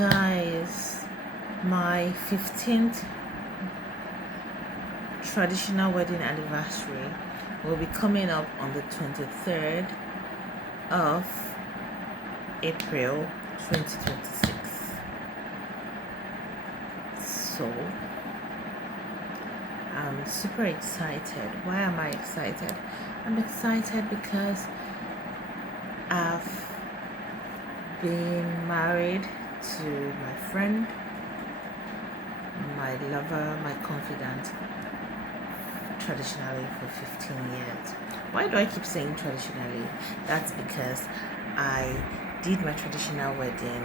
guys, my 15th traditional wedding anniversary will be coming up on the 23rd of April 2026. So I'm super excited. Why am I excited? I'm excited because I've been married to my friend, my lover, my confidant, traditionally for 15 years. Why do I keep saying traditionally? That's because I did my traditional wedding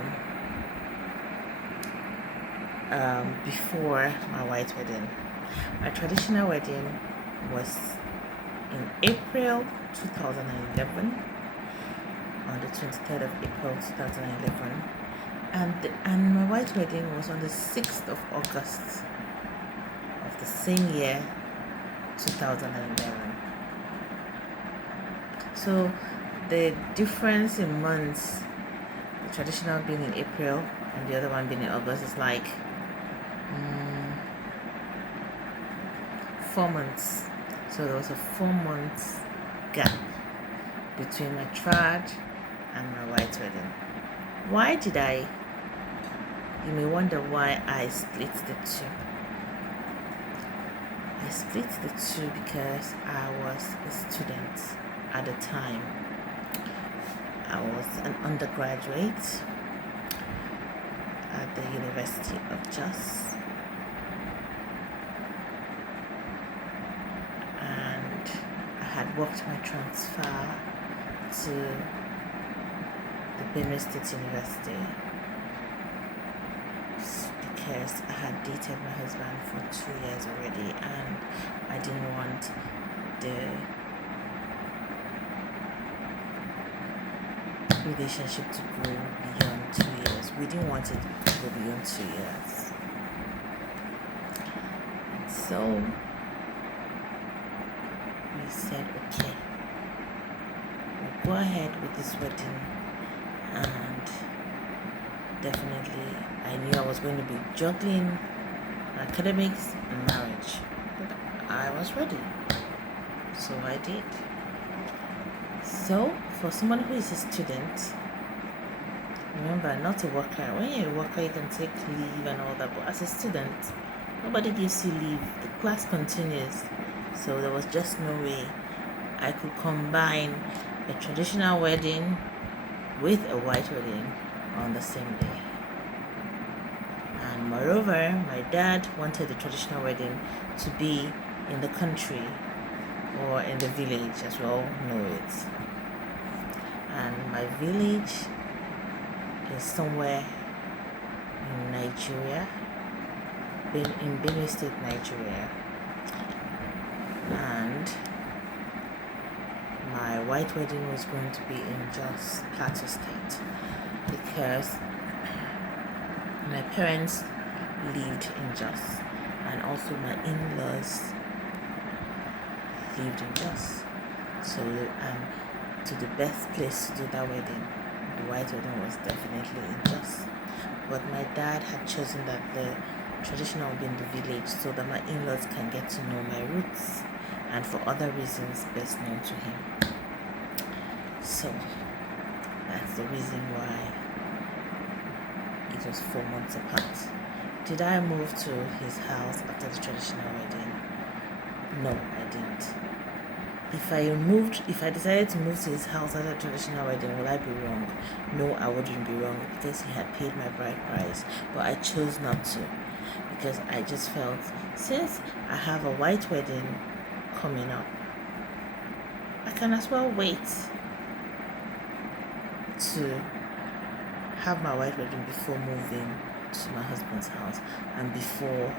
before my white wedding. My traditional wedding was in April 2011, on the 23rd of April 2011, and my white wedding was on the 6th of August of the same year, 2011. So the difference in months, the traditional being in April and the other one being in August, is like 4 months. So there was a 4 months gap between my trad and my white wedding. Why did I? You may wonder why I split the two. I split the two because I was a student at the time. I was an undergraduate at the University of Jos, and I had worked my transfer to the Benue State University because I had dated my husband for 2 years already, and I didn't want the relationship to go beyond 2 years. We didn't want it to go beyond 2 years. So we said, okay, we'll go ahead with this wedding, and definitely I knew I was going to be juggling academics and marriage, but I was ready, so I did. So for someone who is a student, remember, not a worker. When you're a worker, you can take leave and all that, but as a student, nobody gives you leave. The class continues, so there was just no way I could combine a traditional wedding with a white wedding on the same day. And moreover, my dad wanted the traditional wedding to be in the country or in the village, as we all know it. And my village is somewhere in Nigeria, in Benue State, Nigeria. And my white wedding was going to be in Jos, Plateau State, because my parents lived in Jos, and also my in-laws lived in Jos. So to the best place to do that wedding, the white wedding, was definitely in Jos. But my dad had chosen that the traditional would be in the village, so that my in-laws can get to know my roots, and for other reasons best known to him. So that's the reason why it was 4 months apart. Did I move to his house after the traditional wedding? No, I didn't. If I decided to move to his house after the traditional wedding, would I be wrong? No, I wouldn't be wrong, because he had paid my bride price. But I chose not to, because I just felt, since I have a white wedding coming up, I can as well wait to have my white wedding before moving to my husband's house, and before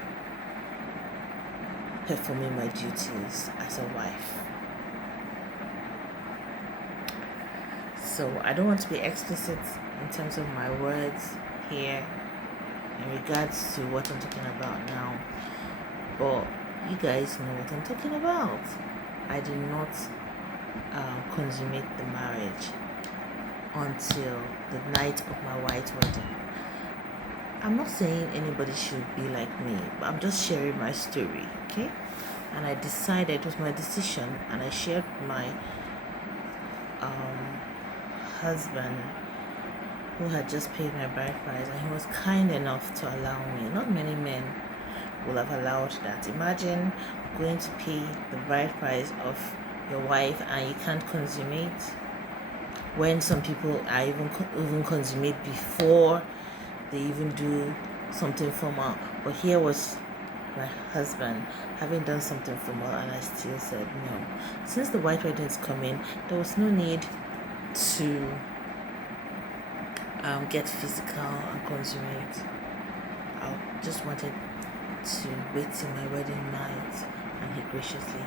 performing my duties as a wife. So I don't want to be explicit in terms of my words here in regards to what I'm talking about now, but you guys know what I'm talking about. I did not consummate the marriage until the night of my white wedding. I'm not saying anybody should be like me, but I'm just sharing my story, okay? And I decided, it was my decision, and I shared my husband, who had just paid my bride price, and he was kind enough to allow me. Not many men will have allowed that. Imagine going to pay the bride price of your wife and you can't consummate, when some people are even consummate before they even do something formal. But here was my husband having done something formal, and I still said no. Since the white wedding is coming, there was no need to get physical and consummate. I just wanted to wait till my wedding night, and he graciously